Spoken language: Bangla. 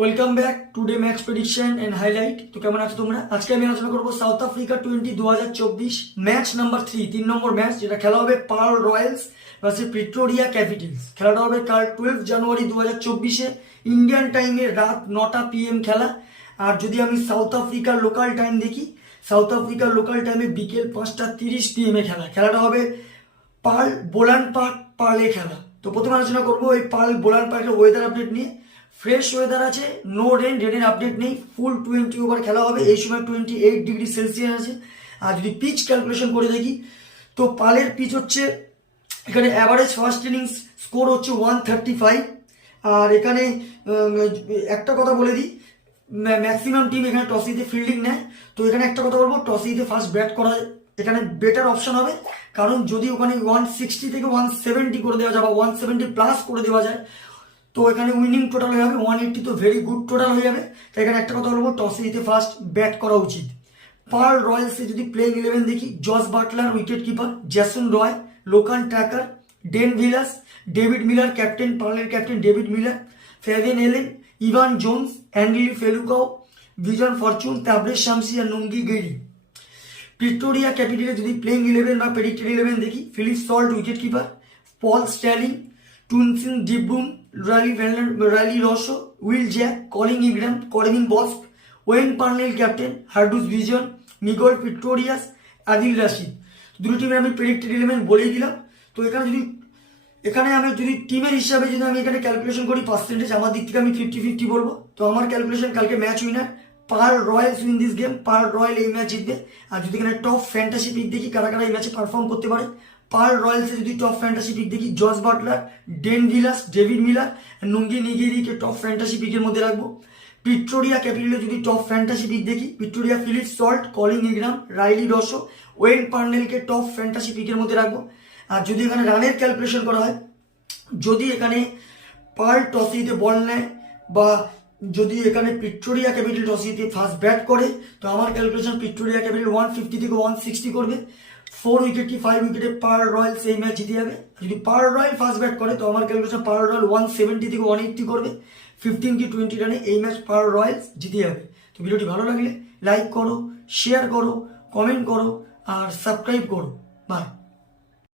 Welcome back today match prediction and highlight. তো কেমন আছো তোমরা? আজকে আমি আলোচনা করবো সাউথ আফ্রিকা 2024 ম্যাচ নাম্বার 3 নম্বর ম্যাচ, যেটা খেলা হবে Paarl Royals versus Pretoria Capitals. খেলাটা হবে কাল 12 জানুয়ারি 2024-এ ইন্ডিয়ান টাইমে রাত 9টা PM খেলা। আর যদি আমি সাউথ আফ্রিকার লোকাল টাইম দেখি, সাউথ আফ্রিকার লোকাল টাইমে বিকেল 5:30 PM-এ খেলাটা হবে পার্ল বোলান পার্ক পার্লে খেলা। তো প্রথমে আলোচনা করবো এই পার্ল বোলান পার্কের ওয়েদার আপডেট নিয়ে। ফ্রেশ ওয়েদার আছে, নো রেনের আপডেট নেই, ফুল 20 ওভার খেলা হবে। এই সময় 28°C আছে। আর যদি পিচ ক্যালকুলেশন করে দেখি, তো পালের পিচ হচ্ছে, এখানে অ্যাভারেজ ফার্স্ট ইনিংস স্কোর হচ্ছে 135। আর এখানে একটা কথা বলে দিই, ম্যাক্সিমাম টিম এখানে টস জিতে ফিল্ডিং নেয়। তো এখানে একটা কথা বলবো, টস জিতে ফার্স্ট ব্যাট করা এখানে বেটার অপশন হবে। কারণ যদি ওখানে 160 থেকে 170 করে দেওয়া যায় বা 170+ করে দেওয়া যায়, তো এখানে উইনিং টোটাল হয়ে যাবে 180। তো ভেরি গুড টোটাল হয়ে যাবে। তো এখানে একটা কথা বলবো, টসে জিতে ফার্স্ট ব্যাট করা উচিত। পার্ল রয়্যালসে যদি প্লেইং 11 দেখি, Jos Butler wicket keeper, Jason রয়, লোকান ট্র্যাকার, ডেন ভিলাস, ডেভিড মিলার ক্যাপ্টেন, পার্লের ক্যাপ্টেন ডেভিড মিলার, ফেভেন এলেন, Ivan Jones, অ্যান্ডলি ফেলুকাও, vision Fortune, Tabrez Samsi আর নুঙ্গি গেরি। প্রিটোরিয়া ক্যাপিটালে যদি প্লেইং 11 বা প্রেডিক্টেড 11 দেখি, ফিলিপ সল্ট উইকেট কিপার, পল স্ট্যালিং, টুনসিন ডিব্রুম, রালি Rossouw, will Jack, calling ইগ্রাম, করিমিন Bosque, Wayne Parnell captain, হার্ডুস vision, Miguel Pretorius, Adil Rashid. দুটো টিমের আমি প্রেডিক্টেড 11 বলেই দিলাম। তো এখানে আমি যদি টিমের হিসাবে যদি আমি এখানে ক্যালকুলেশন করি পার্সেন্টেজ, আমার দিক থেকে আমি 50-50 বলবো। তো আমার ক্যালকুলেশন কালকে match winner Paarl Royals win this game. Paarl Royal এই ম্যাচ জিতবে। আর যদি এখানে টপ ফ্যান্টাসি পিক দেখি কারা কারা এই ম্যাচে পারফর্ম করতে পারে, পার্ল রয়্যালসে যদি টপ ফ্যান্টাসি পিক দেখি, Jos Buttler, Dane Vilas, David Miller, নুঙ্গি নিগেরিকে টপ ফ্যান্টাসি পিকের মধ্যে রাখবো। প্রিটোরিয়া ক্যাপিটালে যদি টপ ফ্যান্টাসি পিক দেখি, Pretoria Phil Salt, Colin Ingram, Rilee Rossouw, Wayne পার্নেলকে টপ ফ্যান্টাসি পিকের মধ্যে রাখবো। আর যদি এখানে রানের ক্যালকুলেশন করা হয়, যদি এখানে পার্ল টস জিতে বল নেয় বা যদি এখানে প্রিটোরিয়া ক্যাপিটাল টস জিতে ফার্স্ট ব্যাট করে, তো আমার ক্যালকুলেশন প্রিটোরিয়া ক্যাপিটাল 150 থেকে 160 করবে। 4 উইকেট কি 5 উইকেটে পার্ল রয়্যালস এই ম্যাচ জিতে যাবে। যদি পার্ল রয়্যাল ফার্স্ট ব্যাট করে, তো আমার ক্যালকুলেশন পার্ল রয়্যাল 170 থেকে 180 করবে। 15 কি 20 রানে এই ম্যাচ পার্ল রয়্যালস জিতে যাবে। তো ভিডিওটি ভালো লাগলে লাইক করো, শেয়ার করো, কমেন্ট করো আর সাবস্ক্রাইব করো। বাই।